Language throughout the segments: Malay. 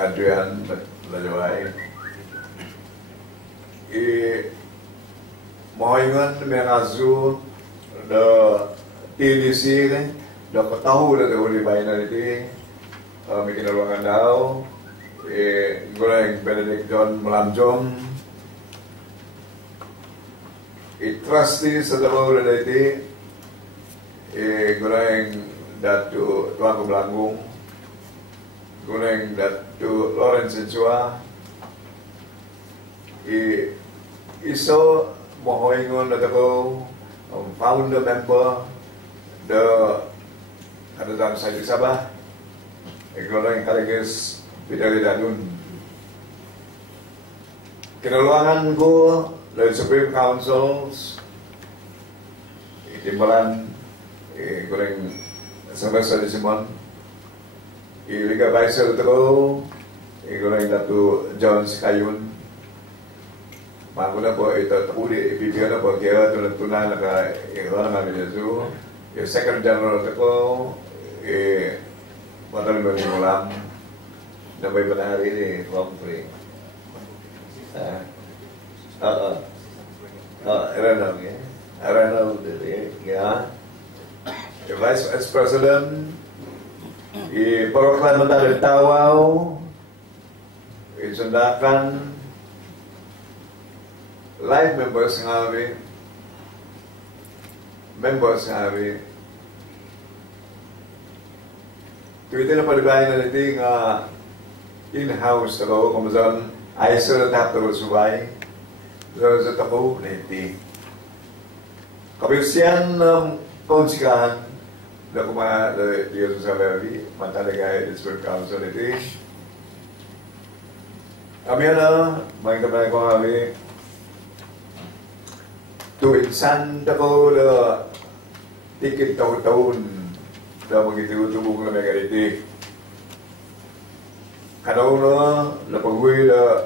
Adrian Lajawai mohingan mengazu the TDC kan dah tahu dah boleh bayar nanti bikin ruangan dau goreng Benedict John melamjong trustee setelah nanti goreng Datu Tuan Belanggung goreng Datu Lawrence Chua iso mohoingon datako founder member the Kadazan Saidi Sabah goreng Kaligis Bidari Danun kinaluangan ko dari Supreme Councils timbalan goreng Sylvester Simon Liga Vice Tero goreng Datu John Kayun Manguna po ito takuli ibibigyan na po kaya tunay naka iwan naman niya Second General Teko matalim ba yung ulam na may panahari ni Humphrey Aranal ya Vice President Paroklama tayo tawaw isundakan live members nga tuwiti na palibayan na niti nga in-house ako kumazan ISO na tapos subay sa tako niti kabirsiyan ng konsigahan na kuma Diyos sa Levi mantalagay District Council niti kami na may kamay ko kami tuwinsan ako na tikit taon-taon na magitutubong na may ganiti. Kanaw na napag-uwi na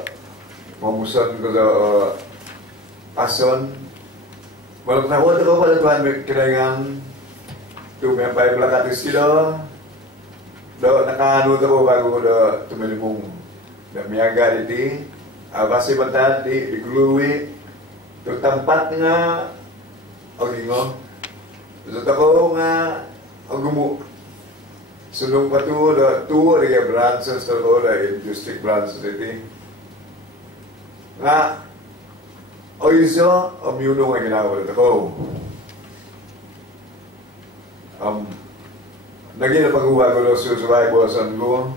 mamusan ko sa pason. Walang nakot ako pala tuhan may kinayangan tumiyapay plakatis sila. Nakaano ako bago ko na tumilimong na miyaga diti. Basi bantan di gluwi. Ito tampat nga ang ingo. Ito ako nga ang gumu. Sunong pa ito na branches ito na district branches ito. Nga o iso, ang yunong nga ginawa ito ko. Naging napag-uwa ko na susubay bosan ko.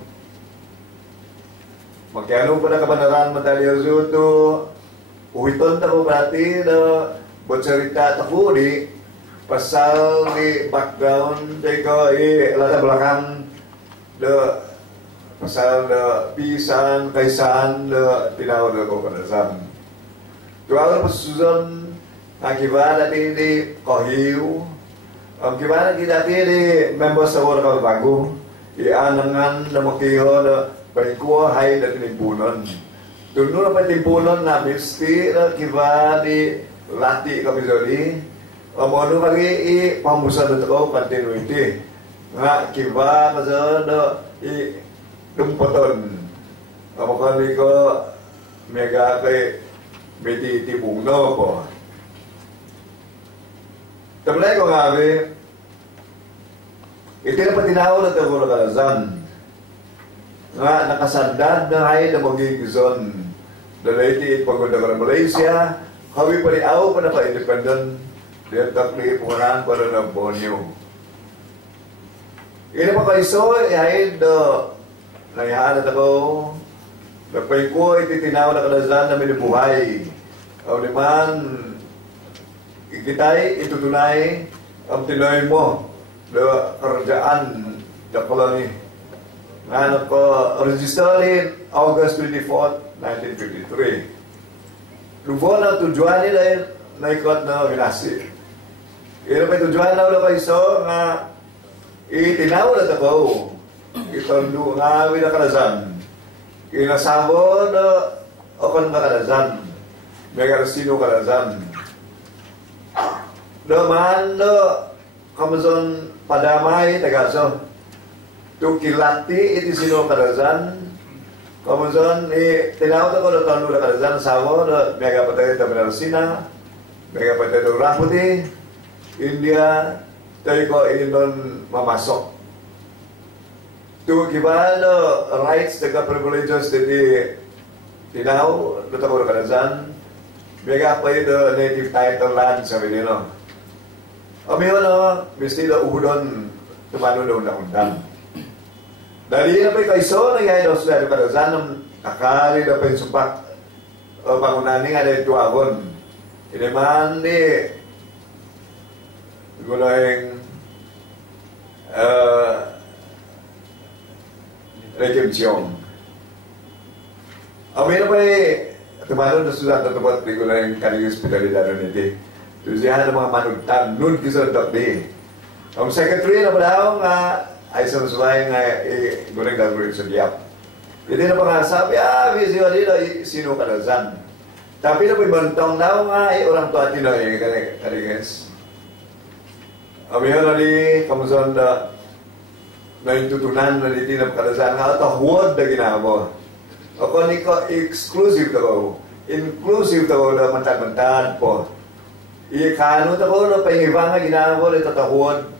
Magkano pa na kabanaran matalya ito. Uwiton ta ko pati na bercerita tako di pasal di background di ko latar belakang de pasal de pisan kaisan de tinawag de ko Kadazan. Tuwala pasusun akibat di kohiu akibat kita di member sa wala bago anangan na makiho na paikuha hay na tinimpunan. Tunod na patimpunan na misti na kiba di lati kami zoli. Amano kami pamusan ito continuity. Nga kiba kasi na dumpoton. Amo kami ko mega kay meditibong no po. Tamlay ko kami iti na patinaw na ito ko na Kadazan. Nga nakasandad na hay na magigizon. Dalaiti pagpunta ka ng Malaysia, kami pa riaw pa na pa-independent, diyan takli punganan pa na ng Borneo. Ina pa kaiso, ay nangyaan na ako, napay ko, ititinaw na Kadazan na minibuhay. O naman, ikitay, itutunay, ang tinoy mo, na karajaan, na koloni. Nga ko, registered August 24, 1953. Lubo na tujuan nila naikot na binasi. Ito may tujuan na wala pa iso nga itinaw na ako. Ito nga wina Kadazan. Inasabo na okon na Kadazan. May Garcino Kadazan. Naman na kamazon padamay tagaso. Tukilati iti sino Kadazan Kemudian tinawag ako na tahun udah kadazan sama na mega patay ta Belarusina, mega patay ta Orang Putih, India, tayo ko inon mamasok. Tu kiba na rights daga privileges di tinaw na tako na kadazan, mega pa ito native title land sa Manila. Amiyo na, misti na uhudon tumano na undang-undang. Dari na pa kaiso na gaya dos dari kadazan akali na pa sumpak pangunaning ada itu abon. Ini man di gunaing Rekim Ciong. Amin na pa tumano na sudah tertempat di gunaing kanil hospitalidad niti. Terus dia ada mga manutan nun kisah dokdi. Ang secretary na pa daw nga ay sunusubay nga guling dan guling sediap. Jadi na pangasap, visio dito sino kadazan. Tapi na pibantong daw nga orang tua tino guys. Amiyo na di kamuson na intutunan na di tinap kadazan nga ito huwag na ginabo. Ako ni ko exclusive to inclusive to na mantag-mantag po. Kano to ko na pahibang nga ginabo ito huwag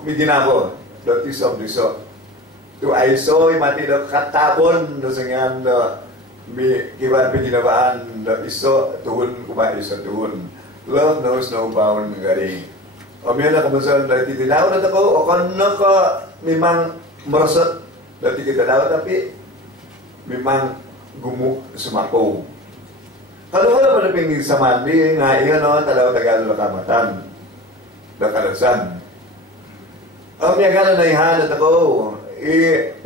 may ginabo. Dot isop diso. Tu aiso mati do katabon do sengan do mi kiban pinginabaan do iso tuhun kuba iso tuhun. Love knows no bound gari. Omiyo na kumusan na titinaw na tako o kano ko memang merosot dati kita daw tapi memang gumu sumapo. Kalau wala pada pingin samandi nga iyo no talaw Tagalog kamatan. Da kadazan. Ang mga na ihanat ako,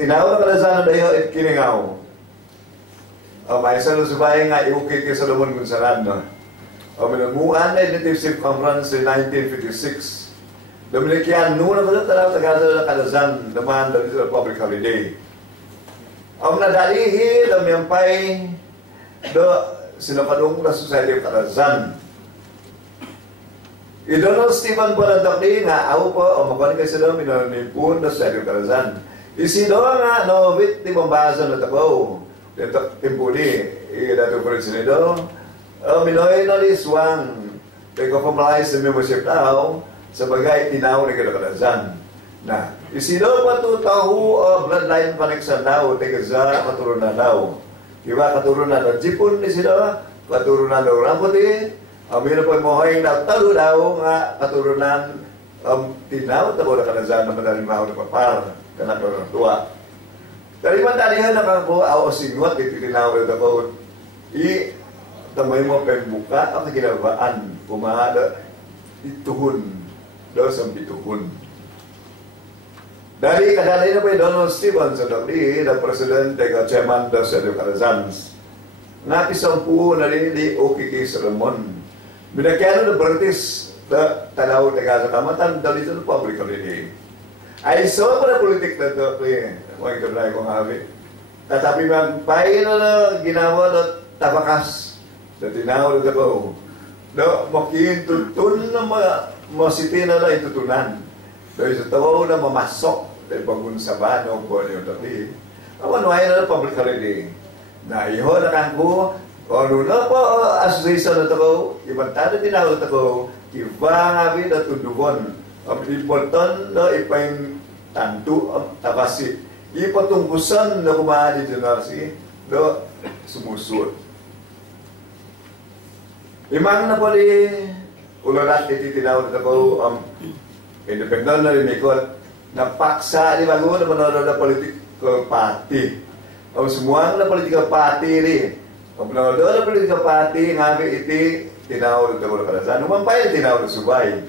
tinawag na kadazan na iyo at kiningaw. May salusubay nga iukit kay Solomon Gonzalan, no? Minunguan na Legislative Conference in 1956. Dumilikian nuna ko sa talaw Tagalog na kadazan naman dali sa public holiday. Ang nadalihi, lumiyampay do sinapalong na Society of Kadazan. Donald Stephen po ng dokli nga, ako po, o makuha kayo sila, minanimpun na sa Kadazan. Isido nga, no, wit, di mambasa na tako. Dito, timpuni, dato po rin sinido. Minoy na liswang, tayo ko pumalay sa membership tao, sa bagay, tinaw na Kadazan. Na, isido pa to tahu, bloodline connection daw, tayo sa katurunan daw. Iba katurunan daw, jipun ni sila, katurunan daw Orang Putih. Amin na po mohoy na talo daw nga katurunan tinaw tabo na kadazan na madaling mahal na papar kanak ng tua. Dari man talihan na kako aw singot iti tinaw na tabo. Tamay mo pembuka ang ginawaan kumada ituhun do sa bituhun. Dari kadalay na po Donald Stevens sa dokli na presidente ka chairman do sa kadazan. Napisampu na rin di OKK Solomon. Binakyan na British na talaw na sa kamatan dali sa public holiday. Ay so para politik na ito, mga ikanay kong habi. Tatapi magpain na ginawa na tabakas na tinawag na ko. Na makintutun na masitin na itutunan. Dahil sa tawaw na mamasok dahil pagunsaban o po niyo dati. Awan wala na public holiday. Na iho na kanko o nuna po, association na ito, ibang tado tinawag ito, iba nga bin na tundubon. Ang important na ipang tanto, tabasi. Ipatungkusan na kumahali dyan si na sumusud. Imang na po di, ularat iti tinawag ito, independent na rimikot, na paksa, di ba na manonood na political party. Ang semua na political party rin. Kung pinagawa na political party, ngabi iti, tinawag ito ko na kadazan. Umampay, tinawag na subay.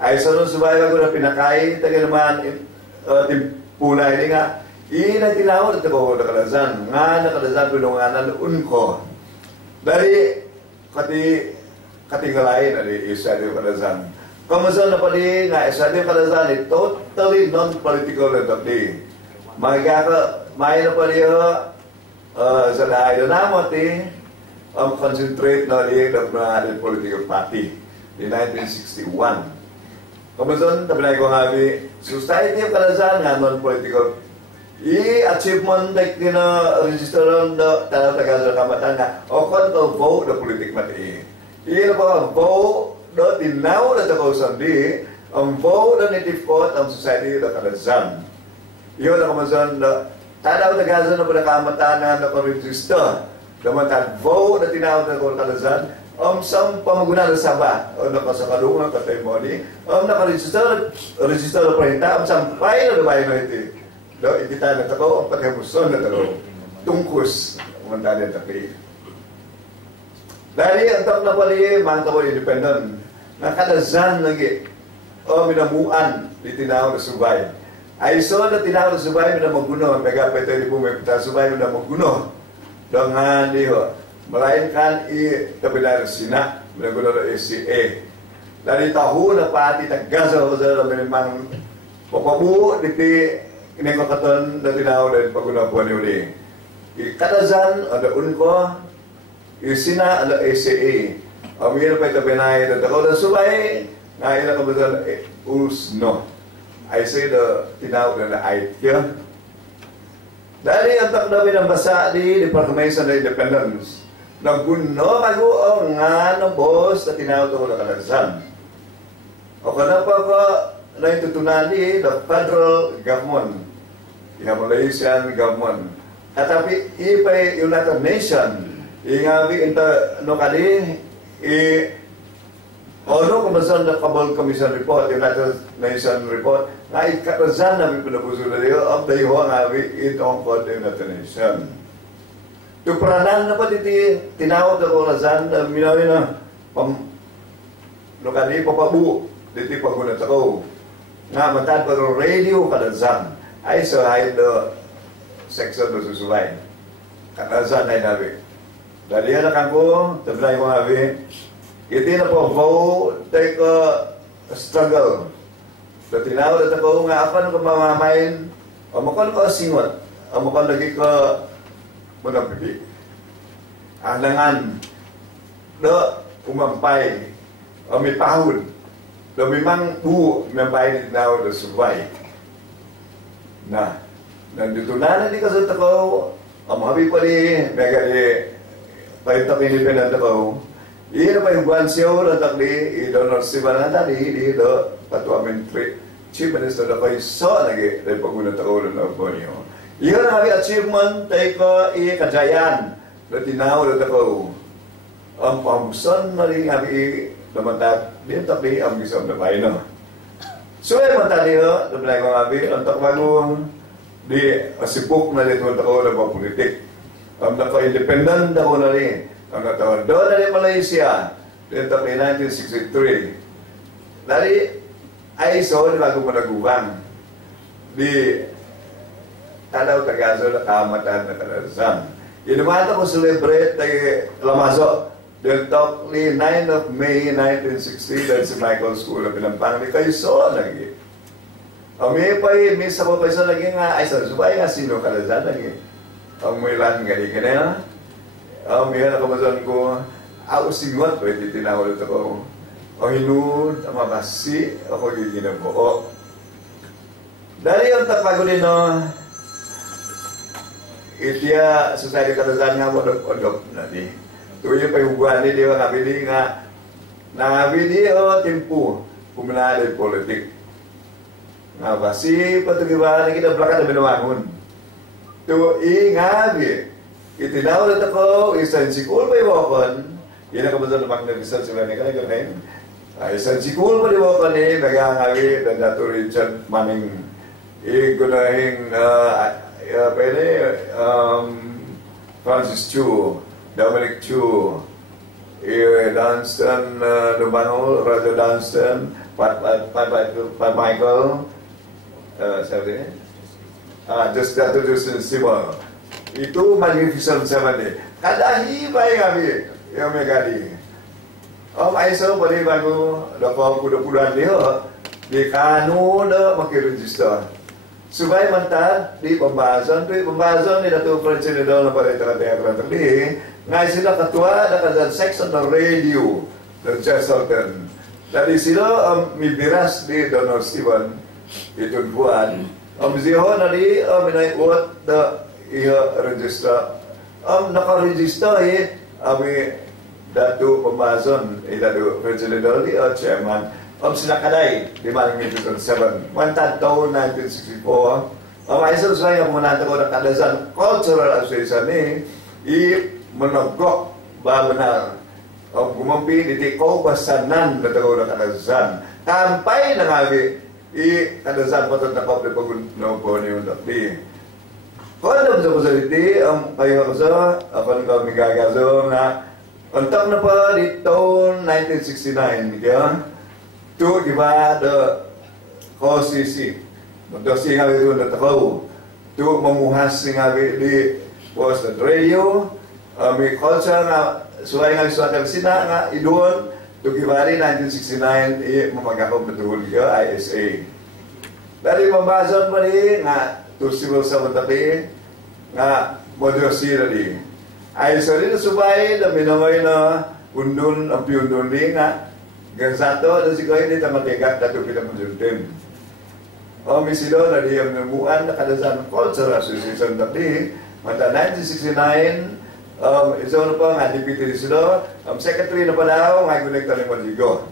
Ay, sa nung subay ko na pinakain, taga naman, timpunay ni nga, ina tinawag ito ko na kadazan. Nga na kadazan, pinunganan, unko. Dari, katingalain, ali, isa di kadazan. Kamusta na pali, nga, isa di kadazan, totally non-political na dati. May na pali, sa lahat na naman ang concentrate na liit na political party in 1961. Kamusta, tabi ko nga, Society of Kadazan nga non-political achievement dek kena registeran da tanah Tagaza Kamatan na okon to vote da politik mati. Lepas vote da tinau da takau sandi vote da native court ang society da Kadazan. Iyo da kamazan da tanah Tagaza na pada Kamatan na register da matan vote da tinau da Kadazan sam pamaguna da Sabah nakasakalungan katay mo ni nakaregister da perintah sampai na bayan na iti. Do kita na tako ang pagkamuson na tako tungkus mantali tapi dari antak na pali mantaw independent na Kadazan lagi minamuan di tinaw na subay ay so na tinaw na subay na maguno mega pwede di pumipita subay na maguno dengan diho melainkan kabilang sina maguno na ACA dari tahun na pati Tagaza sa memang papabu di ini kakatan na tinaw din paggunabuan ni uli. Kadazan, ada unko, sina ada ACA. Amir pa itabinay na takaw na subay, na ilang kabataan, usno. I say the tinaw na ITIA. Dahil ang takdabi ng basa di Proclamation of Independence, nagguno kago nga ng boss na tinaw ito na Kadazan. O kanapa pa na itutunan ni the federal government, the Malaysian government. Tetapi ipa United Nation, ingabi inta no kali ono komisyon na Kabul Commission report, United Nation report, na Kadazan na may pinapuso na rin ang dayo ngabi itong kod United Nation. Tupranan na pa diti tinawag na Kadazan na minawin na no kali papabu diti pagunat ako nga matad pero radio Kadazan ay so ay do section do susubay Kadazan ay nabi dali na kanko tablay mo nabi iti na po vote take struggle do tinawag na ako nga apan ko mamamayin o makon ko singot o makon lagi ko munapili alangan do umampay o may pahod do memang bu membayar tinawag do subay. Nah, nandito na di kasi ako, ang habi pa ni, mega di, pahitak independent ako, iyon pa yung buwan siya, natak di, i-donor si Banata, di, do, patuamin, Chief Minister na kayo, so, lagi, dahil pagunat ako na po niyo. Iyon ang habi achievement, tayo ko, kajayan, na tinawag ako, ang pambusan na rin habi, namantak, di, tapi, ang gisam na bayo, no? So, yung mga taliho, nabalay ko ngabi, ang takbago di asipok na dito ako na mga politik. Ang naka-independent ako na rin. Ang natawag doon na rin Malaysia, dito kay 1963. Dari, ay so, bago mo nagubang. Di, tanaw Tagazo na kamatan na Kadazan. Inumata ko celebrate kay Lamazo. Del Tokli, 9 of May 1960, dahil si Michael School na pinampang ni kayo so lagi. Ang may pa'y, misa ko kayo so lagi nga, ay sa subay nga sino Kadazan lagi. Ang may lang gali ka na. Ang may nakamazan ko, ako singot, pwede tinawag ako. Ang hinud, ang mabasi, ako giginabuo. Dahil yung takbago din, no, itiya, Society Kadazan nga mo, odop na di. Tuyo pa yung buwan ni Dewa ngabili nga nangabili o tempo pumunada yung politik nga basi patugiba na kita belakang na binuwangon to ingabi itinaw na ako isan sikul pa iwakon yun ang kamutan na pang-nabisan sila ni kanaganin isan sikul pa iwakon ni nagangabi dan Dato Richard Manning igunahing pwede Francis Chu Dominic Chu, Dunstan, Lumano, Raja Dunstan, Pat Michael, sabi niya? Just Dato Justin Simo. Itu Magnificent Seven eh. Kada hibay kami, yung may gali. Ay so, pali bago, dapat puda-pudan niyo, di kano na makiregister. Subay mantad, di pembahasan ni Dato Presiden na pada tengah-tengah tadi, ngai sila ketua dan section ng radio dan Chesterton. Dari sila mibiras di Donald Stephen itu buan, Ziho nadi minai uat da iya register. Naka-register ami Datu Pembahasan Datu Presiden di Chairman Sinakadai di Malang 2007 Mantan tahun 1964 Aisyah saya menanti ko na Kadazan Cultural Association ni menogok ba benar gumampi di tiko basanan na ko na Kadazan tampay na ngabi Kadazan patut na ko no po ni untuk di kalau dalam seperti kayo sa akan kami gagazo na untuk na pa di tahun 1969 ya tu iba the OCC untuk si ngawi tu na tahu tu memuhas si ngawi di post radio mi culture na suai ngawi suatu sina nga idun tu kibari 1969 memagakap betul ya ISA dari pembahasan pa di nga tu civil servant tadi nga moderasi tadi ay sorry na subay na minamay na undun ang piundun di nga gagsato na si Koy di tamatigat datu kita menjuntin misido na di ang namuan na Kadazan Cultural Association tadi mata 1969 iso na pa nga deputy sila secretary na pa daw nga gunig taling maligo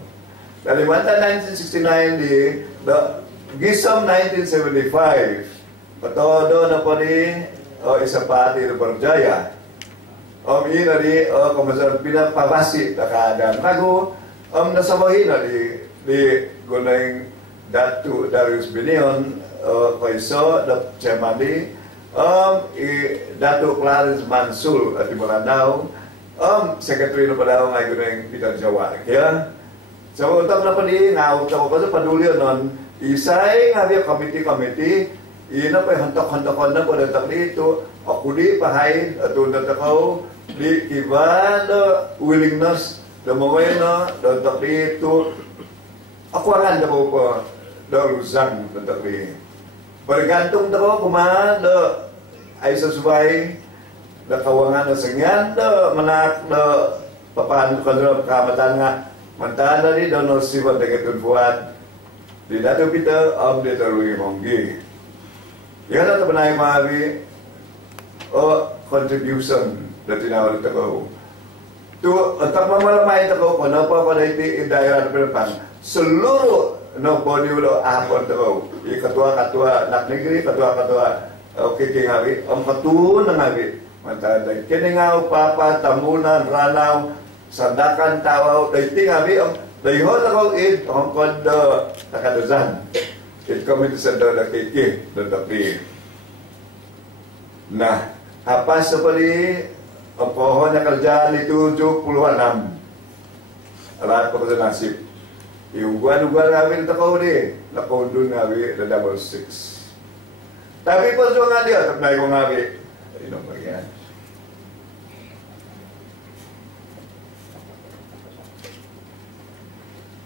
dari mata 1969 di Gisam 1975 patodo na po ni isa pati na Barjaya ini dari kemasan pinapabasi na keadaan lagu nasabahin na di guneng Datu Darius Binion Kaiso na chairman di Datu Clarence Mansul at Ibarandaw secretary na pa daw nga guneng Peter Jawa kaya sa utang na pa di nga utang ko sa padulyo nun isay nga biya committee ina pa hantak-hantakan na po natak dito ako di pahay at natakaw di iba na willingness na maway na natak dito ako aran na po pa na lusang natak dito parigantong na po kumaan na ay sasubay na kawangan na sangyan na manak na papahan ko na kamatan nga mantana di doon no siwa tagatun buwan di dato kita dito Rui Monggi yan ang tabanay maaari contribution na tinawag ito ko. Ang takmamalamay ito ko, kung ano pa pa na iti indaya na pinapang, seluruh no body ulo apon ito ko. Ikatwa-katwa, naknigri, katwa-katwa, kiki ngawi, ang katuon na ngawi. Mantaday, kiningaw, papa, tamunan, ranaw, sandakan, tawaw, dayti ngawi, dayhon ako ang kondo nakadazan. It coming to send the kiki, the tapi. Nah, apa seperti pohon yang kerja itu 76. Alat ko sa nasib. Yung guan-guan namin takaw di, nakondun namin the 66. Tapi po so nga diya, tapnay ko namin. Ayun ang bagyan.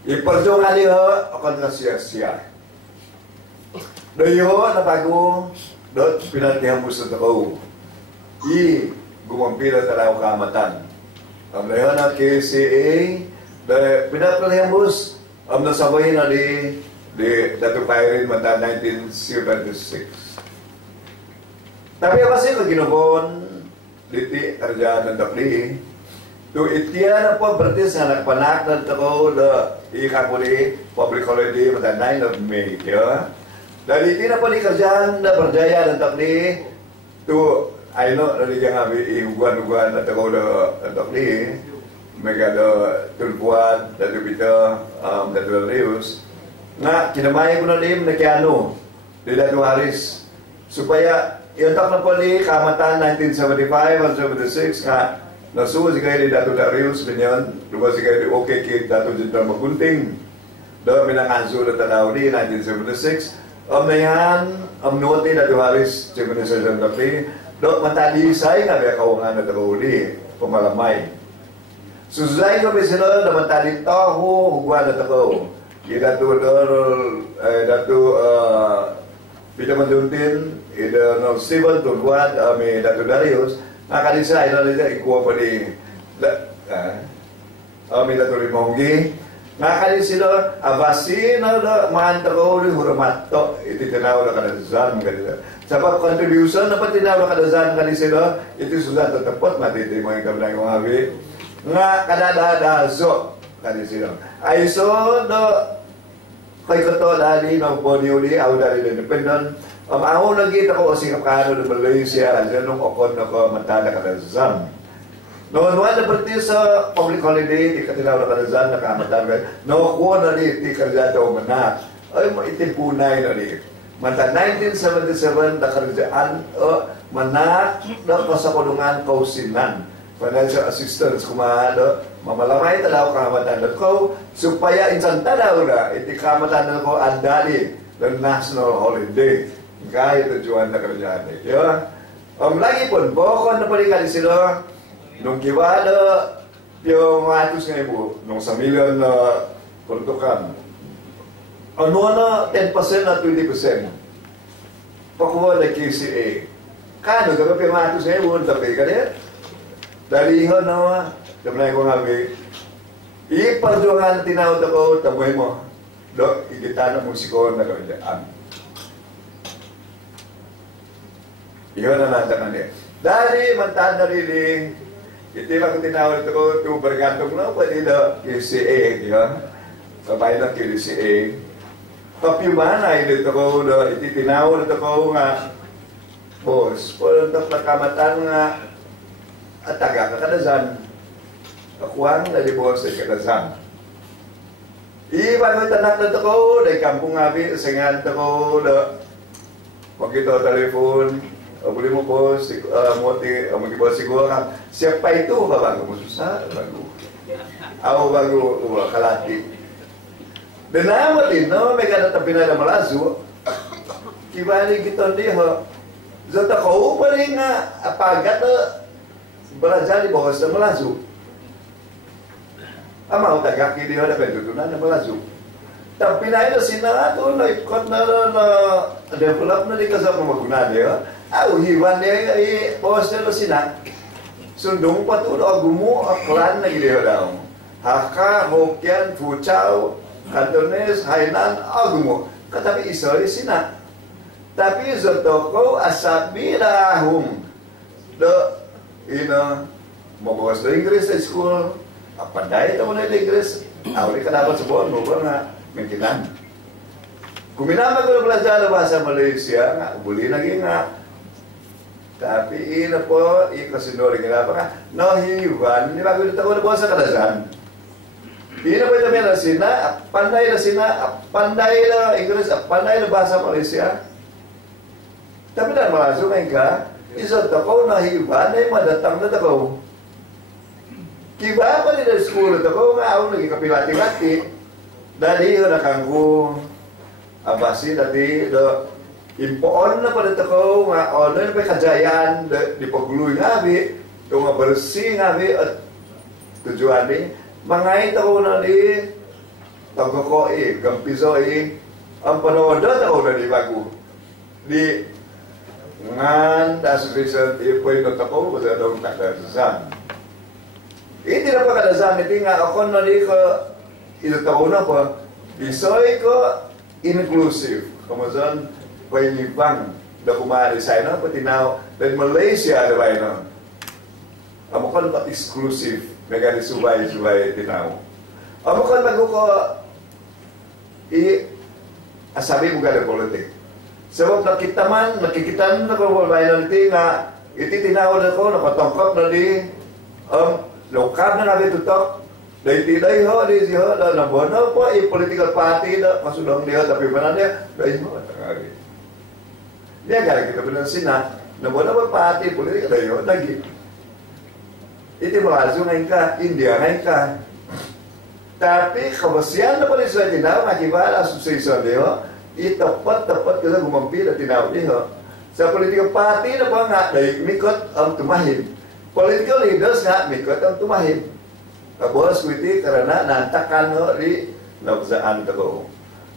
Iperso nga diya, akan nasiyasya. Dayo na bago dot pinatihambus sa tao. Gumampira talaw kamatan. Dayo na KCA pinatihambus nasabay na di Datu Pairin mata 1976. Tapi apa sih ginubon diti kerjaan ng dakli tu itian apa berarti sa nagpanak ng tao da ikakuli public holiday mata 9 of May ya. Dari iti na pa ni kerjaan na Barjaya ng takli tu ayno dari yang abi ihuguan-huguan na tao da takli mega da tulpuan da dubita da Rius nga kinamay ko na lim na kiano di Datu Haris supaya iuntak na po ni kamatan 1975 at 76 nga nasuwa si kayo di Datu Darius binyan lupa si kayo di okay kid Datu Jenderal Magunting do minanganso na tanaw ni 1976 Nayan, nuot ni Datu Haris, Civilisation Tapi, dok matalisay nga biya kawangan na tagauli, pumalamay. Susay ko bisino na matalin taho, hugwa na tagaw. Datu Bidamanduntin, ida no Steven, Tulbuan, may Datu Darius, nakalisay na nila ikuha pa ni may Datu Rimonggi, Nakali sila abasi na maantakaw ni huramato iti tinaw na kadazan kanila. Sabab contribution na pati tinaw na kadazan kanila sila iti sudah tetapot matiti mo yung kablang yung habi nga kadadadazo kanila sila. Ay so no kay kato dali ng poniuli aw dali na independent ako nagkita ko kasi kapano na Malaysia nung okon na ko matala kadazan. Noon wala berarti sa public holiday di katinaw na kadazan nakamatan no ko na di karjata o manak ay maitipunay na di mata 1977 na karjaan manak na pasakulungan kausinan financial assistance kumado mamalamay talaw kamatan ko supaya insan talaw na iti kamatan ko andali ng national holiday kaya tujuan na karjaan yun lagi pun bokon na palikali sila nung kiwala yung atos nga ibo nung sa milyon na produkan ano na 10% na 20% pakuha na KCA kano gaba yung atos nga ibo tapi ka niya dalihan na damnay ko nga iparduangan tinawad ako tamoy mo do igita na musikon na kawidaan iyon na nasa kanil dari mantanda rin iti lang tinawag ito ito bergantung na pwede na KCA sabay na KCA papiumana ito ko iti tinawag ito ko nga boss pwede ito nakamatan nga at taga kakadazan kakuang na di boss ay kadazan iba mo tanak na ito ko dahil kampung ngabi singan ito ko pag ito telepon boleh mo boss, mag-boss siguro ka, siapa itu ba bago mo susah, bago. Ako bago kalati. Dan naman din, no, may kanatabi na malazo, kibali kita di ho. Zata ko pa rin nga, apagat balajan di bawah sa malazo. Ama utagaki di ho na pendudunan na malazo. Tapi na ito sinato, na ikot na develop na di kasama maguna di ho. Hiwan dia poster sina sundung patu agumu aklan lagi dia daw Hakka Hokkien Fuzhou Cantonese Hainan agumu katabi isoy sina tapi zotoko asabi lahum do mabawas do Inggris sa school pandai ito muna do Inggris awali ka dapat sa buwan mo ba nga mentinan kuminama ko na belajar bahasa Malaysia nga buli lagi nga tapi ina po ikasinori nga pa no hiwan ni bago dito ko na buwan sa kadazan ina po ito may nasina panday na English panday na bahasa Malaysia tapi dan masuk ka isot ako na hiwan ay madatang na ako kiba pa din sa school ako nga ako naging kapilati-lati dali na kanggo abasi dati impoon na pala ito ko nga ano na may kajayan di pagluy nga bi ito nga bersih nga bi at tujuan bi mga ito ko na di tagko gampiso ang panood ako na di bago di ngan association pwede na ito ko kasi ito ang kadazan hindi na pa kadazan iti nga ako na di ko ito ko na po isoy ko inclusive kamasan Painibang da kumari sa ino pati now then Malaysia da ba ino amo kan pa exclusive megani subay tinaw amo kan bago ko asabi mo gala politik sebab nakikitan na ko wala nga iti tinaw na ko napatongkap na di lokal na nabi tutok dahil tiday ho di siho na bono po political party na masudong dia tapi mana dia dahil mo tangari dia gara kita benar sina, namun apa parti politik ada yo lagi. Itu melazu ngainka India ngainka. Tapi kebersihan na pala sa tinaw makibala association dia, tepat kita gumampi na tinaw dia. Sa political party na pa nga dahil mikot ang tumahin. Political leaders nga mikot ang tumahin. Kabos kuiti karena nantakan no di nabsaan ko.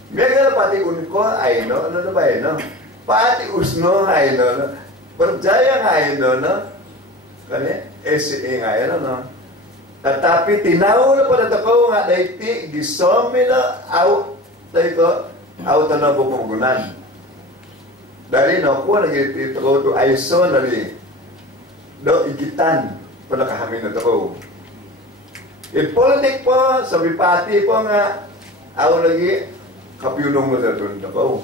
Mega pati unko ay no ano ba no? Pati usno nga ino, percaya nga ino, no? Kani, SCA nga ino, no? Tetapi tinaw na pada takaw nga dayti gisomi na out tayo ko out na pumugunan. Dari no ko lagi takaw to ISO dari do igitan pada kami na takaw. In politik po sa bipati po nga out lagi kapyunong mo datun takaw.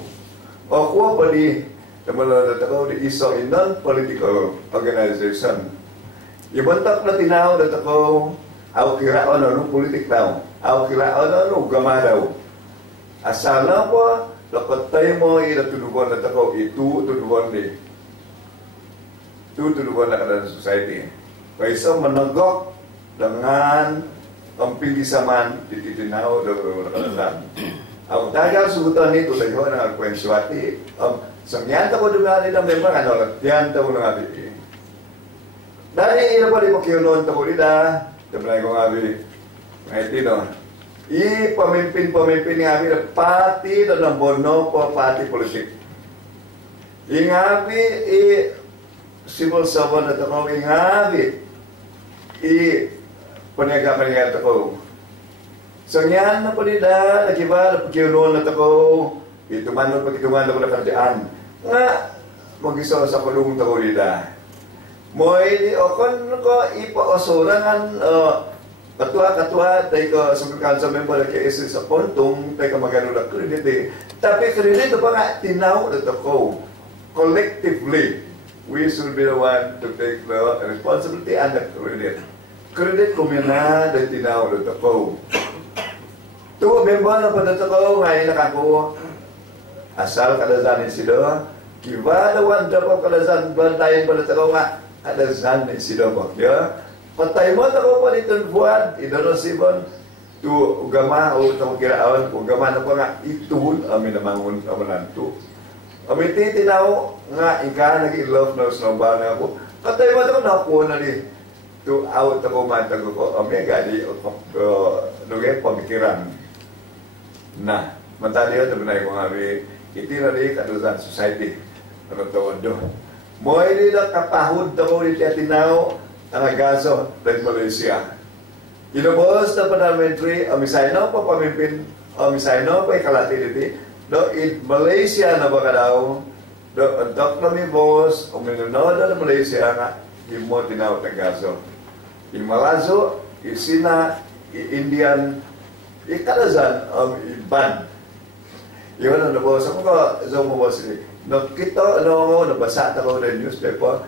O ko pa di tamala takaw di ISO in non-political organization. Ibantak na tinaw na takaw ako kiraon ano politik daw. Ako kiraon ano gama daw. Asal na po, lakotay mo tunubuan na takaw itu tunubuan di. Itu tunubuan na kada society. Kaysa managok dengan ang pinggisaman dititinaw daw nakalasan. Ako tagal sugutan nito dayo na kwenswati. Sangyan ko dumali ng member ano, yan tawo nga bi. Dari ina pa di makiunon tawo dida. Sebenarnya kong abi, ngayon no, pamimpin ng abi na pati na ng bono po pati politik. Yung abi, civil servant na tako, yung abi, paniaga-paniaga tako. So yan na po nila, nakiba, napakiunon na tako, ituman ko na kardiaan. Nga, mag-iso sa kulong tako nila. Moy di okon ko ipaosurangan katua tay ko sungkan sa member kay sa pontong tay ka magano na credit. Tapi credit pa nga tinaw dito ko. Collectively, we should be the one to take the responsibility and the credit. Credit ko na dito tinaw dito ko. Tu member na pa dito ko ngay nakako asal kadazanin sila. Kiba dawan dapat kadazan bantayan pa dito ko nga ada zan ni sidobok ya patay mo ako pa dito buat idono sibon tu ugama o to kiraon ugama na pa nga itul amin namangon amalantu amin titinaw nga ika nag-love na snowball na ako patay mo to na po na ni tu out ako matag ko amin gadi lugar pamikiran na matali ito binay ko nga itinali kaduzan society ano tawad do. Moy nila kapahud na mo nila tinaw ang agaso ng Malaysia. Inubos na parliamentary, amisay na pa pamimpin, amisay na pa ikalati dito. Do in Malaysia na ba ka daw? Do antok na mi boss, uminunood na Malaysia nga, imo tinaw ang agaso. In Malazo, Isina, Indian, ikalazan, ban. Yun ang nabos. Ako ka, zo mo boss ni. Nakita, ano, nabasa ako ng newspaper,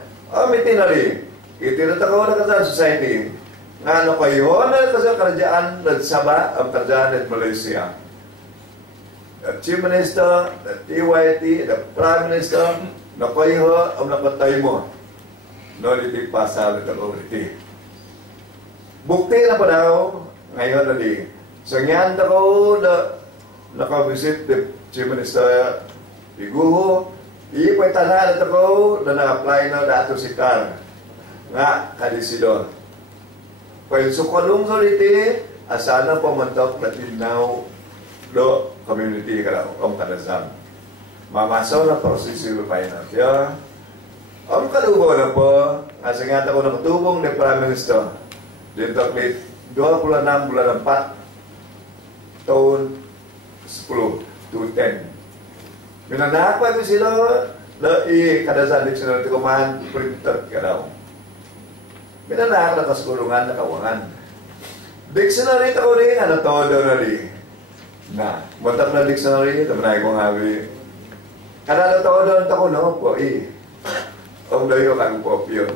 may tinali. Itinata ko na kasal society. Nga ano kayo, na kasal karajaan ng Sabah, ang karajaan ng Malaysia. The Chief Minister, the TYT, the Prime Minister, na kayo, ang nakatay mo. No, hindi pasal na ako iti. Bukti na pa daw, ngayon na di. So, ngayon ako na nakavisit the Chief Minister Iguho, ipay tanan at ako na na-apply na dato si Car nga kadisidor. Kaya sukalong soliti, asana pamantok na tinaw do community ka daw, ang kadasam. Mamasaw na proseso finance. Ya, ang kalubo na po, kasi nga ako nakatubong ni Prime Minister, dito klit 26 bulan 4, taon 10 to 10. Minanapa ko sila na kadasan dictionary ko man printed ka daw. Minanapa na kaskulungan na kawangan. Dictionary ko rin, ano todo na rin. Na, matap na dictionary, tamanay ko nga rin. Kada na todo na ako, no? Po, ang dayo kang pop yun.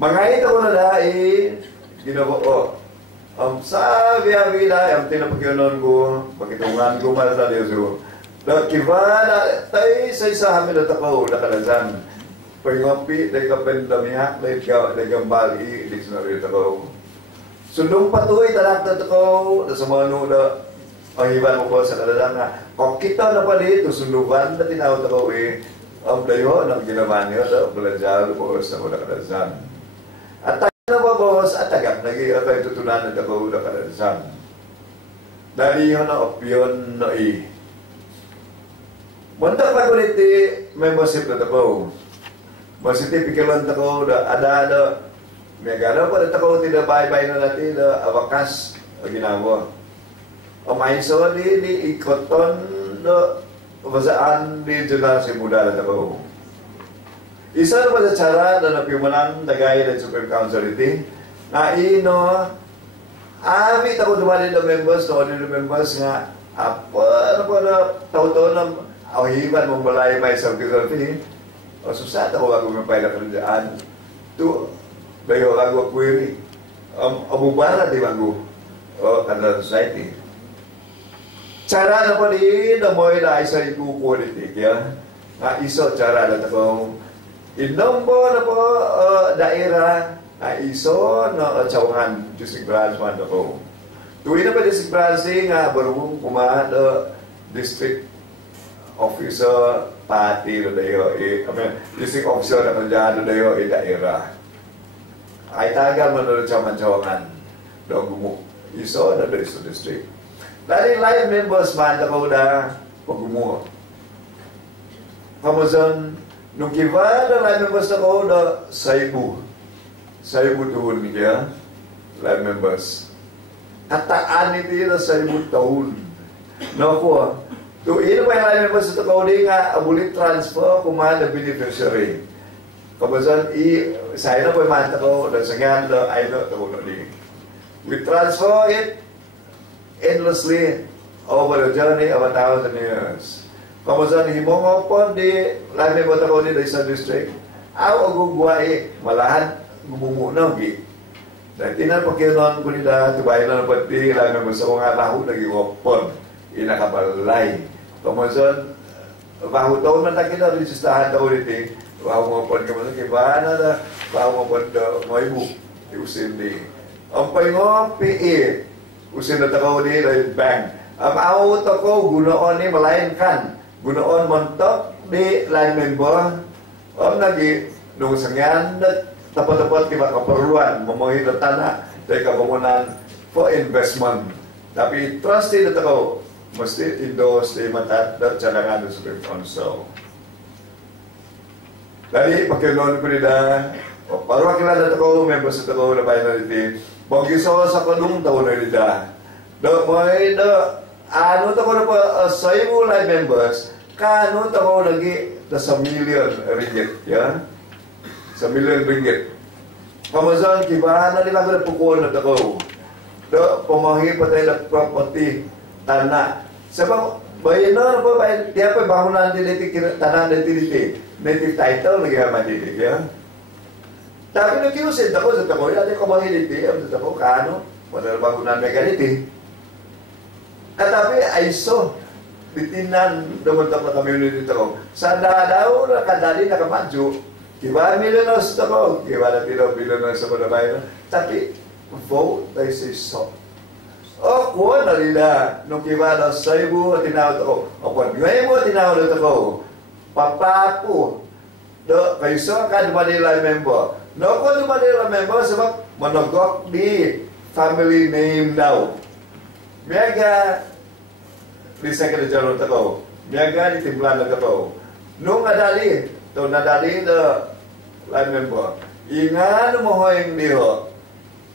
Mga ito ko na dahil, ginawa ko. Sabi-abi na, ang tinapagyonon ko, pagkitungan ko para sa Diyos ko. Kivana tayo sa amin na takaw na kalazan. Pagmapi, dahil kapendamiyak, dahil gambali, dictionary takaw. Sundong patuloy, tanak na takaw, na sa mga nuna, ang iban mo po sa kalazan nga. Kung kita na pa dito, sunduban na tinawag takaw ang dayo, ang ginawa niyo, balajal po sa mga kalazan. At tayo na ba, boss, at tagap, nag-iiyak tayo tutunan na takaw na kalazan. Dahil yun na opyon na Muntak pa ko niti membership na tako. Masiti pikilan tako da ada Megana pada takau tidak baik-baik nanti the abakas ginawa. Omaiso di ikoton the kebiasaan di generasi muda na takau. Isa na pada cara na napiumanan dagay ng Supreme Council iti na ino ami takau dumali the members nga apa na pada taon-taon na ahiban membalay may sabi o susah takau aku mempay na kerjaan tu bayo lagu query Abu Bara di bagu kanal society cara na pa di na mo'y na isa iku politik ya na iso cara na takong inombo na po daerah na iso na cawangan district branch man takong tuwi na pa district branch nga barung kuma the district officer party na dayo district officer na kandidato dayo daerah ay tagal menurut cawangan dong gumu iso na dari district. Dari lain members man takau dah paggumu. Kamazan nung kiba da lain members takau dah saibu tuhun ya lain members. Kataan itu dah 1000 tahun. No ko. Tu ini pa lain members takau di nga abuli transfer kumanda beneficiary. Kamazan saya na pa man takau da sangan da ay no takau di. We transfer it endlessly over the journey of 1,000 years. Kamusta himongo po di labi mo tako di sa district. Aw agugwai malahan gumumuno gi. Dahil tinan pakinon ko nila tubay na pati labi mo sa mga tahu lagi wapon inakabalay. Kamusta bahu taon man takina registrahan taon diti. Bahu mo po kamusta kibana da bahu mo po mo ibu iusin di. Ang paingo PE usin na takaw ni bank. Ang awot ako gunoon ni melainkan gunoon montok di line member. Ang lagi nung sangyan tapat-tapat kiba keperluan memenuhi tanah dari kebangunan for investment. Tapi trustee na takaw mesti endorse di mata cadangan ng Supreme Council. Dari pakinon ko nila para kilala takaw members sa takaw na minority. Pag-isaw sa kanong taon na nila. May ano tako na pa sa iyo live members, kano tako lagi na sa million ringgit, ya? Sa million ringgit. Kamazan, kibahan na nila ko na pukul na tako. Pamahi pa tayo na property, tanah. Sabang, bayan na po, tiya pa bangunan din tanah native title, lagi naman din, ya? Tapi nakiusin ako sa tako, dati ko mahiliti, sa tako, kano? Wala bangunan may ganiti. Katabi ay so, bitinan dumunta pa kami ulit dito. Sa daw, nakadali, nakamadyo. Kiba millionaires tako, kiba na tino millionaires sa mga bayan. Tapi, vote, they say so. O, kuha na nila, nung kiba na sa ibu, tinawag ako. O, kung ngayon mo, tinawag ako. Papapo, kayo so, ka dumanila member. No, kung dumanila member, sabab, managok di family name daw. Miyaga, di sekretary tako. Miyaga, di timplanan tako. Nung nadali, to nadali na line member. Ingan mo hoyong niyo.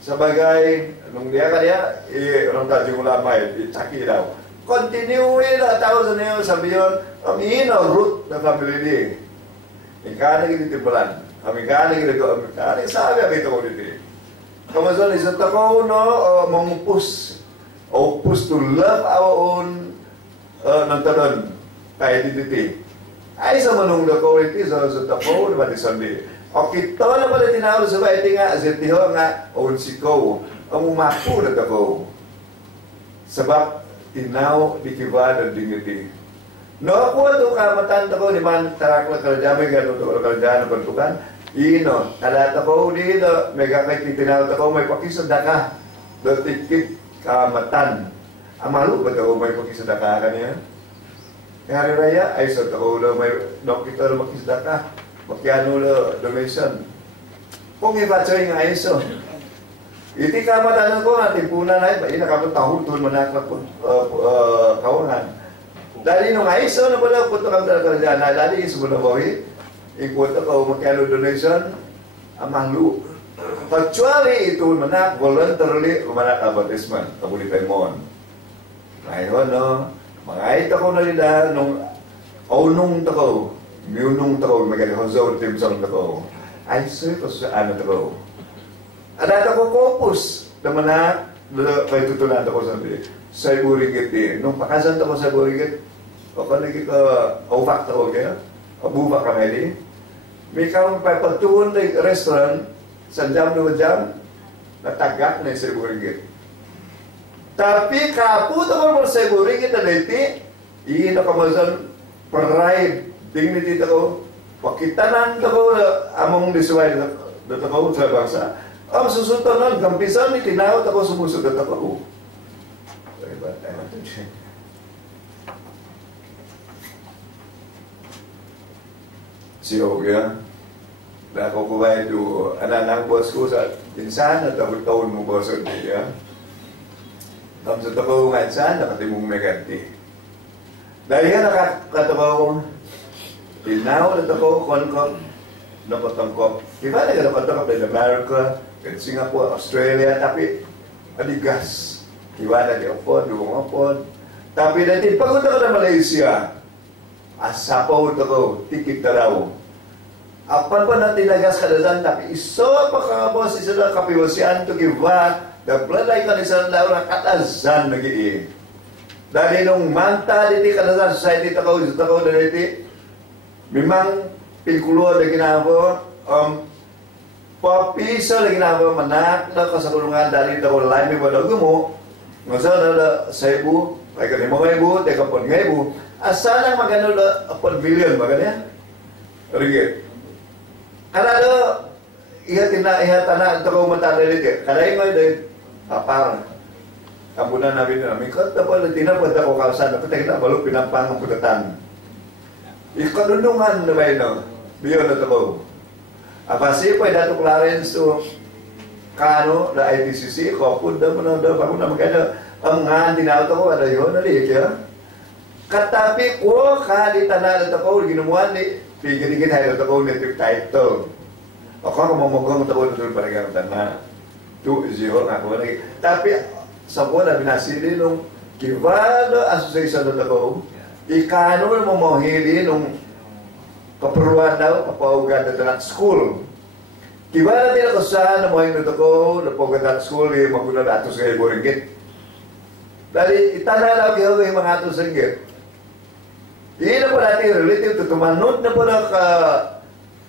Sebagai, nung dia ka dia, orang tajung ulamay, itaki daw. Continue na tao sa niyo, sabi yun, ang root na family di. Ikana gini timplanan. Kami kani gini, kani sabi ang ito ko dito. Kamusta ni sa tako, no, mangupus. Opus to love our own nantanon kaya diti. Ay sa manong da quality sa tapo na di sandi. O kita na pala tinawag sa baiti nga asetiho nga own siko ang umapo na tako. Sebab tinaw di kiba dan dignity. No ako to kamatan tako di man tarak la kerja may gano to kerja na bentukan. Ino kada tako di do mega kay tinaw tako may pakisadaka. Do tikit kamatan. Amalu ba ito may pakisadaka ka niya? Hari raya ay sa tao na may doktor makisadaka. Makiano na donation. Kung ibatsoy nga iso. Iti kamatan ko na timpunan ay ba inakamatahu doon manakap kawangan. Dali nung iso na pala punto kang talaga na dali iso mo na bawi. Ikuto ko makiano donation. Amalu. Kecuali itu menak voluntarily menak advertisement kabuli pemon. Ngayon no, mangait ako na lida nung aunong tako, miunong tako, magkakahozor timsong tako. Ay sir, kasi ano tako. Ada tako kopus, namana kay tutulan tako sa Ringgit eh. Nung pakasan tako sa Ringgit, o lagi ka ovak tako kaya, abubak kami di. May kang papatuon na restaurant, sa jam 2 jam, natagak na sa Ringgit. Tapi kapu tako mo sa Ringgit na diti, iyon ako mazan pride, dignity tako, pakitanan tako among disuway na tako sa bangsa. Ang susunod nun, gampisan ni tinaw tako sumusunod ako. Sorry about that. So, yeah. Ako kumain do, anak bos ko sa insan, at ako taon mo bos ko niya. Tapos sa tabaw nga insan, nakatimong meganti. Dahil nga nakatabaw, tinaw na tako, konkong, napatangkop. Iba na napatangkop in America, in Singapore, Australia, tapi adigas. Iba na di upon, duwang upon. Tapi nanti, pagod ako na Malaysia, asapaw ako, tikit na raw. Apan pa natin nagas kadasan, tapi iso pa kakabos, isa na kapiwasian to giva, nagplalay ka nisan daw na katazan na gini. Dahil nung manta diti kadasan, society takaw, isa takaw na diti, memang pilkulo na ginagawa, papisa na ginagawa, manak na kasakulungan, dahil takaw lalay may balago mo, ngasa na sa ibu, ay kanimo nga ibu, teka pon nga ibu, asa na magano na upon billion, magana Ringgit. Karena do, iha tanah takaw mata na diti, karay nga dahil, parang, kampunan namin na, may katapal, tinapad ako kalsan, napating na, balo pinampang ang putatan. Ikanunungan na ba yun, biyo na takaw. Apasi pa, dato Clarence to, kano, na ITCC, kopod na mo na, bago na magkano, ang nga, tinawag ako, ano yun, nalik ya. Katapi ko, kahalitan na takaw, ginamuan ni, pigil-igil tayo takaw ni title. Ako ako mamagong takaw na parang gamatan na 2-0 nga ako lagi. Tapi sa po na binasili nung Kivalo Association na takaw, ikano na mamahili nung kaparuan daw, kapaugan na tanak school. Kivalo din ako saan na mahing na takaw, napaugan na school, maguna na atos kayo Ringgit. Dali, itanalaw kayo yung mga atos Ringgit. Hindi na po natin relative to tumanod na po na ka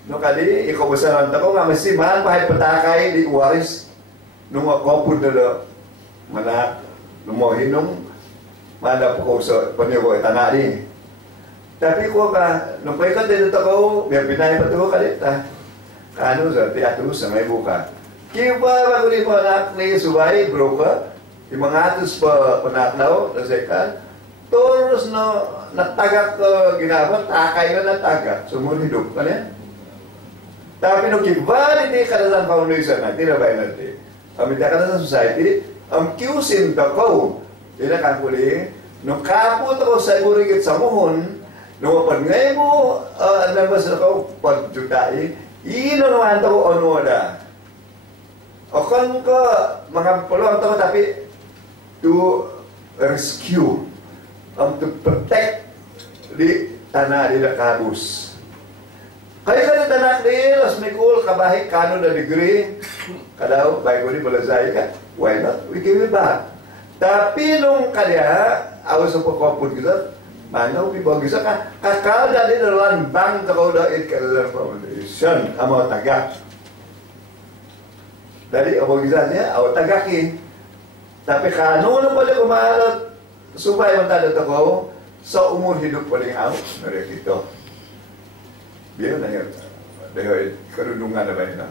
no kali, ikaw masaran ako nga masiman, pahay patakay, di waris nung akopod na do manak, lumuhin nung manap ko sa paniwo itanari. Tapi ko ka, nung pa'y ka din ito ko, may pinay pa ito kalita. Kano sa teatro sa may buka. Kiba bago ni panak ni subay, bro ka, yung mga atos pa panatlaw, nasa ka, toros no natagak ginagawa, takay na natagak, sumunidog ka niya. Tapi nung kibali di kadasan foundation na, tinabay natin. Kami di kadasan society, ang kiusin ta ko, tinakan ko di, nung kapot ako sa Ringgit sa muhon, nung pag ngayon mo, members na ko, pagjutai, ino naman ako ono na. O kung ko, mga pulong ako, tapi to rescue, to protect di tanah di kabus. Kaya ka na tanak di, las may cool, kabahik, kano na degree, kadaw, baik ko di balazay ka, why not? We give it back. Tapi nung kaya, awas sa pagkapod kita, manaw, pibag isa ka, kakal na di nalang bang takaw na it kadalang foundation, kamo tagak. Dari, abang isa niya, aw tagakin. Tapi kano na pala kumalat, supaya man tayo takaw, sa umur hidup paling out, narik ito. Biar na yun. Dahil karunungan na ba yun na?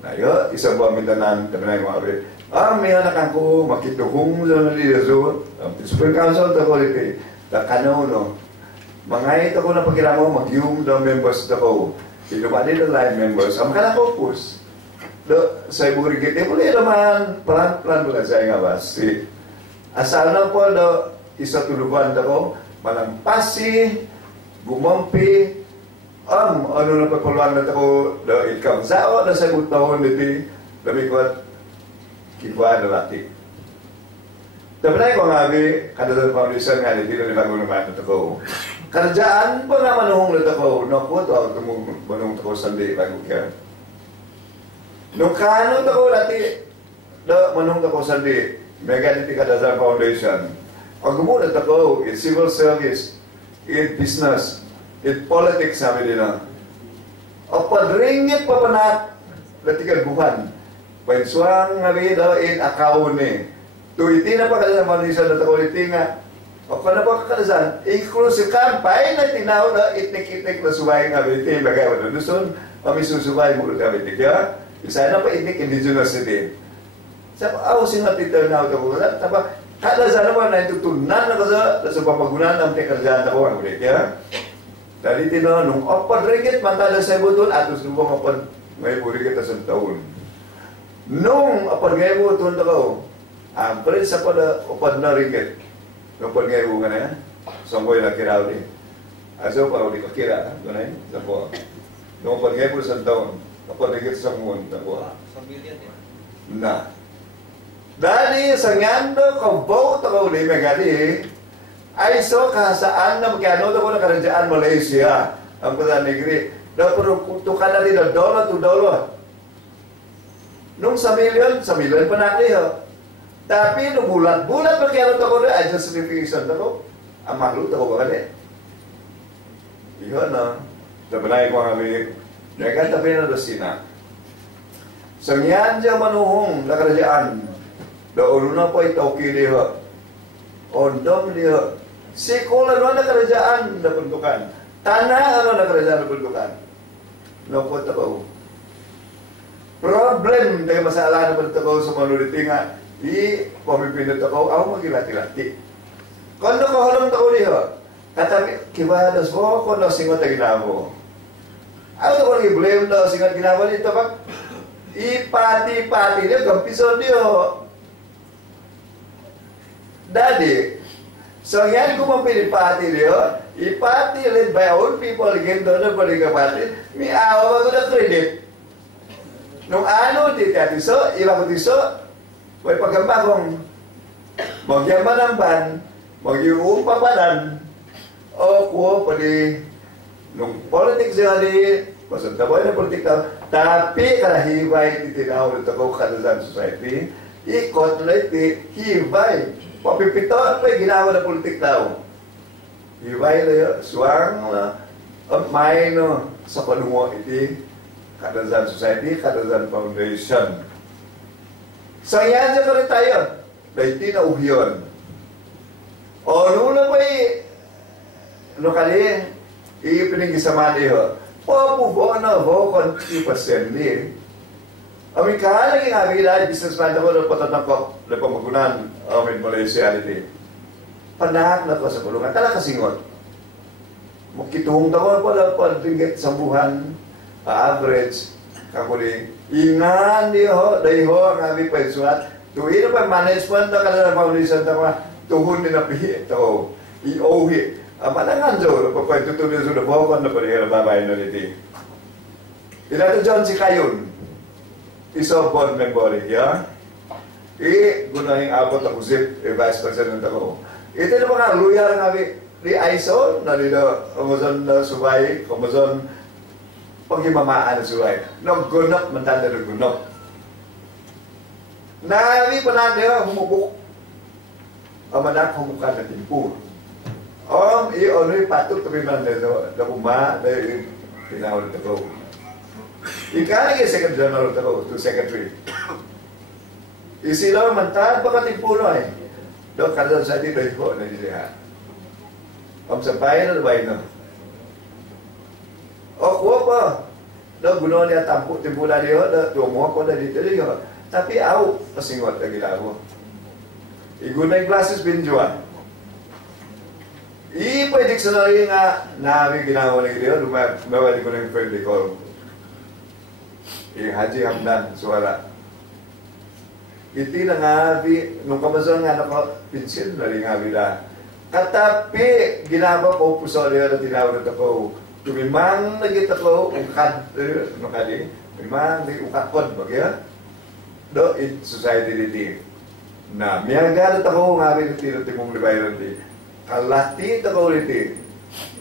Na yun, isang buwan mintanan, tabi na yung mga ulit. May anak ako, makituhong sa nalilazo. Supreme Council, ito ko ulit. Takano, no? Mga ito ko na pagkilamo, mag-yung the members ito ko. Pinumali na line members. Ang makalakopos. Sa Ibu Ringgit, boleh naman, pelan-pelan bukan saya ngawasi. Asal na po, isa tuluban ako, malampasi, gumampi, ano na pagpuluan na ako da income. Sao na sa tahon dito, dami ko kibuan na lati. Tapi na ko nga kada sa foundation nga dito na bago naman ito ko. Kerjaan pa nga manuhong na ako, naku to ako manung ako sandi bago ka. Nung kano ako lati, manung ako sandi, mega dito kada sa foundation. Ang gumunat ako, in civil service, in business, in politics sabi nila. O padringit pa panat, lati buhan. Pensuang ngabi daw in account ni. Tuiti na pa kada sa foundation na ako iti nga. O kano pa kakalasan, inclusive campaign na tinaw na itnik-itnik na subay ngabi iti. Bagay mo doon, kami susubay mo ito ngabi iti. Isa na pa itnik indigenous iti. Sa awsing na tito na ito ko. Tapa, kada sana pa na itutunan na sa papagunan ng tekarjaan na ko ang ulit. Dari tino, nung opad ringgit, mantada sa ibutol, atos nung opad may burigit sa taon. Nung opad ngayon mo ito na ko, ang palit sa opad na ringgit, nung opad ngayon mo nga na, sangkoy na kiraw ni. Aso pa, uli ka kira, ganay, sa po. Nung opad ngayon mo sa taon, opad ringgit sa muon, sa po. Sa million Na. Dali, sangando, kung vote ako uli, megali, ay so kahasaan na magkano ko na karanjaan Malaysia ang kata negeri dapat tukar dari $1 to $1 nung sa million pa natin tapi nung bulat magkano ko na ay justification ko ang malut ako ba kani iyon na tabanay ko kami nakan tapi na dosina sangyan dyan manuhong na karanjaan doon na po ito kiliho ondom dia sekolah ano na kerajaan na bentukan tanah ano na kerajaan na bentukan lopot ako problem dari masalah na bentukan sa manuriti nga di pamimpin na ako ako magilati-lati kondo ko halong tako diho kata kibadas mo kondo singot na ginamo ako ko nag-blame daw singot ginamo dito pag ipati-pati niya kampison diyo daddy. So yan kung mapilipati niyo, ipati led by own people again doon na paligapati, may awa ko na credit. Nung ano, di tiso, iba ko tiso, may pagkamba kong magyaman ng ban, magyuumpapanan, o ko pali, nung politics yali, masuntaboy na politika, tapi karahibay titinaw nito ko kadazan society, ikot na iti, hibay. Papipito at pa'y ginawa na politik daw. Hibay na yun, suwang may no, sa panungo iti Kadazan Society, Kadazan Foundation. So yan dyan ka rin tayo. Dahil di na uhiyon. O nung na pa'y no kali, ipinigisa niyo. Papubo na ho, konti pasendli. Amin kahalang yung abila, businessman ako na patatang ko, na pamagunan, amin Malaysia iti. Panahak na ko sa kulungan, tala kasingot. Magkituhong tawon po lang po, ringgit sa buhan, average, kakuli. Ingan di ho, dahi ho, ang aming pensuat. Tuwin pa management na kala na foundation na tuhon din na pihi, ito, i-ohi. Manangan jo, napapagtutuloy sa nabokon na parihan babay na niti. Inato John si Kayon. Iso board member ya. Gunahing abot ako zip, vice president ako. Ito na mga luyar nga di ISO, na nila Amazon na subay, Amazon paghimamaan na subay. Naggunok, mantanda na gunok. Nabi pa na nila, humubok. Amanak humukan na timpur. Iono'y patok tabi man na kuma, na pinawal na ko. Ika second general to secretary. Isilaw mantan pagkatimpuno ay. Do kada sa di dai ko na diha. Sampay na bay no. O ko pa. Do guno niya tampo timpula niyo do tumo ko na dito niyo. Tapi au pasingot lagi lago. Igunay classes binjuan. Pwede sa nga namin ginawa ng ito, lumawali ko ng friendly call. Haji Hamdan, suwala. Iti na nga, nung kamazon nga pinsil na rin nga bila. Katapi, ginawa ko puso niya na tinawag ako, Tu memang lagi tako ukad no kadi memang di ukakon bagya do it society diti na miaga tako ngabi diti do timong libayran di kalati tako diti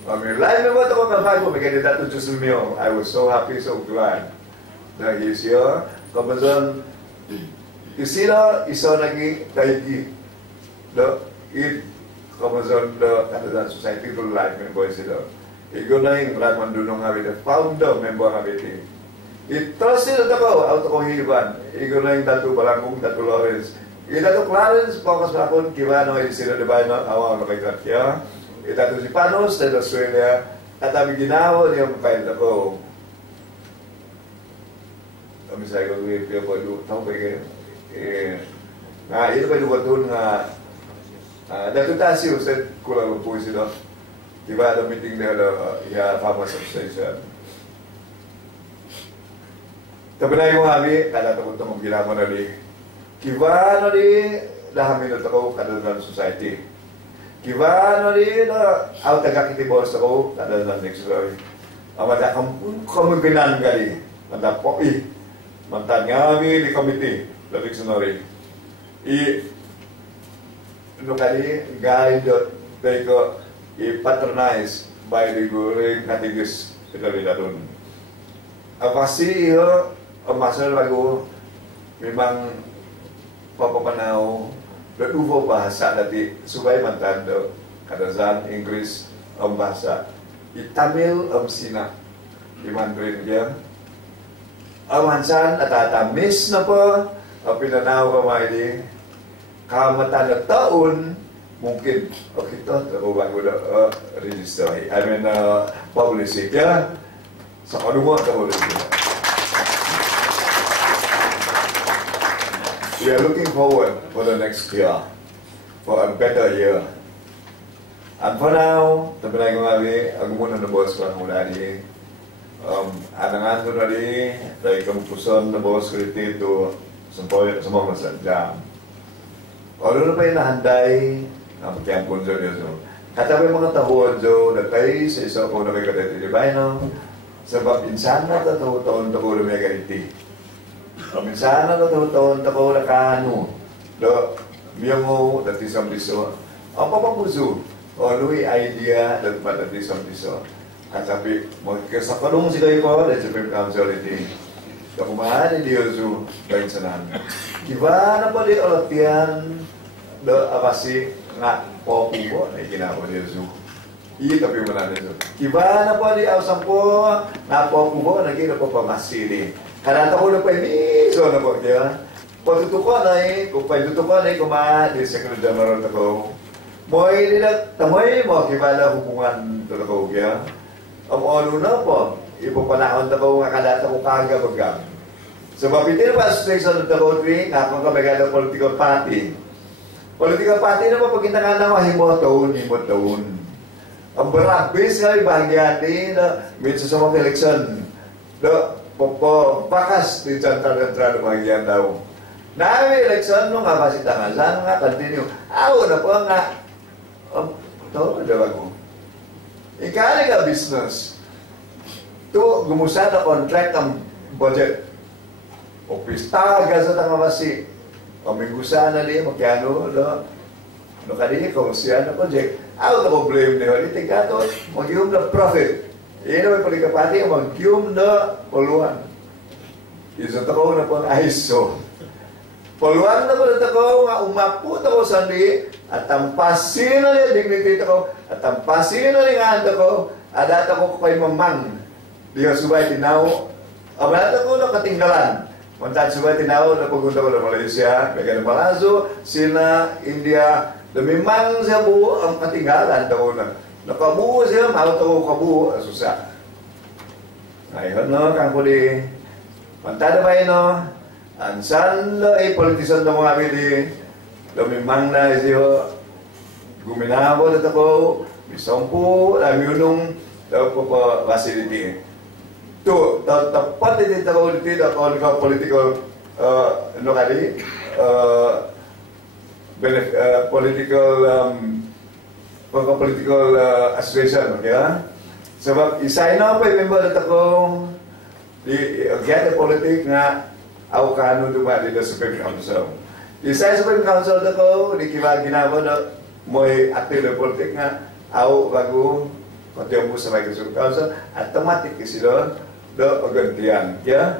kami lain mo tako kapag ko bagay dito to Susumio. I was so happy, so glad that he's here. Kamazon isira iso lagi taigi do it kamazon do Kadazan society to life member sila. Igo na yung Ramon Dunong Habit, founder member Habit. Ito sila tako, auto ko hiban. Igo na yung Datu Balangong, Datu Lawrence. Datu Clarence, focus na akong Kivano, sila diba na awang nakikat kaya. Datu si Panos, sa Australia, at kami ginawa niya makain ako. Kami sa ikaw, piyo ko, tao ba kayo? Nga, ito ba yung doon nga, Datu Tasio, sa Kuala Lumpur sila. Diba ada meeting dia ada ya farmer substation. Tapi na yung kami kada takot mo gila mo na di. Kiba na di dahami na tako Kadazan society. Kiba na di na out taga kiti boss ako Kadazan next story. Amada kamu binan gali. Manda po mantan kami di committee labing sonori. No kali guide beko patronized by the Guring Katigis Pitalidatun. Apasi iyo, ang masal lagu memang papapanaw berubo bahasa dati subay mantando Kadazan Inggris ang bahasa Tamil ang Sina di Mandarin dia. Ang mansan natatamis na po ang pinanaw ka mga di kamatan na taon mungkin kita terubah guna register. I mean publish it ya. Sakadua terubah. We are looking forward for the next year, for a better year. And for now, tabi ko ngabi, ang muna na boss ko ang muna di. Anangan ko na di, dahil kamupuson na boss ko dito sa mga masadjam. Ano na pa yung nahanday ang pagkiampon dyan yun. Katabi mga tahon dyan, nagtay sa isa ko na may kadati di ba, no? Sebab insan na tahon tako na may ganiti. Insan na tahon tako na kano. Do, miyang mo, dati sa piso. Ang papapuso, o nui idea, dati sa piso. Katabi, magkasakalong sila ko, dahil sa Supreme Council iti. Kakumahan ni Diyos yung bayin sa namin. Kiba na po di olatian, do, abasi, nga po na ikinako ni Yesu. Tapi mo na nito. Kiba na po di awsang po na po naging po pamasili. Kanata ko na pa ni so na po kaya. Patutuko na kung patutuko na kuma di Secretary General ko. Moy nila tamoy mo kiba na hubungan to ko kaya. Ang ono na po ipopanahon ta ko nga kadata ko kaga bagam. Sebab itu pas station to ko tri nga ko ka political party. Political party na mapagkintangan na himoton. Ang barabis nga ibahagyati na minsan sa mga eleksyon. Pakas di central-central bahagyan daw. Na eleksyon no nga basitangan nga continue. Aw na po nga. Ito, adawa ko. Ikali ka business. Ito, gumusa na contract ang budget. O pista ka sa tangamasi. Paminggusa na niya, magkano, no kanina, kung siya na project, out of blame niya, itiga to, mag-ium na profit. Ino may palikapati, mag-ium na puluhan. Isa to ko na pang ISO. Puluhan na po na ko, nga umaput ako sandi, at tampasin na niya, dignity ko, at tampasin na niya nga ko, at ako kay mamang, di ka subay tinaw, abalata ko na katinggalan. Mantan subay tinaw na pupunta ko ng Malaysia, Megana Palazzo, Sina, India, na memang siya buo ang katinggalan daw na. Nakabuo siya, mahal ko kabuo, asusa. Ngayon no, kang puli, mantan na ba yun no, ansan na politisan na mga pili, na memang na siya, guminawa na ako, misompo, yunong, daw po pa facility. Tu, tepat di tahu di kalau political, no kali, political, political association, ya. Sebab isay na pa member na takong di agad politik nga aw kanu duma di Supreme Council. Isay Supreme Council tako di kila ginawa na moy aktif na politik nga aw bago kontiyo sa may Supreme Council automatic sila do paggantian ya.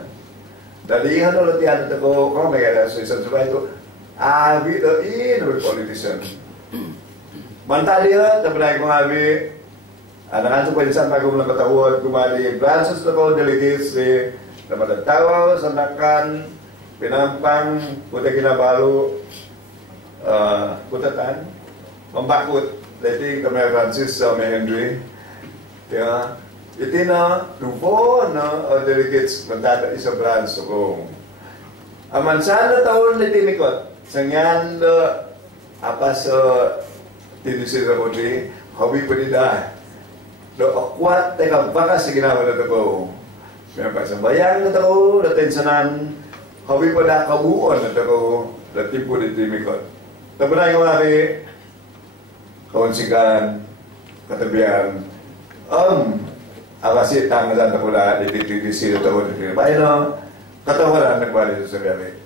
Dali ano latihan tako ko may ada sa isang subay to abi do in politician. Mantali ha tabray ko abi anak-anak pwede saan bagong nakatawad kumali branches na ko delegates na matatawa sandakan pinampang puta kinabalo putatan membakut dating kami Francis sa may Henry ya iti na tupo na delegates matata isa branch ko aman sana taon na tinikot sangyan apa sa tinisira ko di hobi pedidah do akwat teka bakas si ginawa na ito. May pasambayang na ito, natensanan, habi pa na kabuon na ito, natimpo dito yung mikot. Tabanay ko nga kaunsikan, katabihan, akasit ang nasan na pula, dito na ito, bayan no, katawaran nagwali ito sa gabi.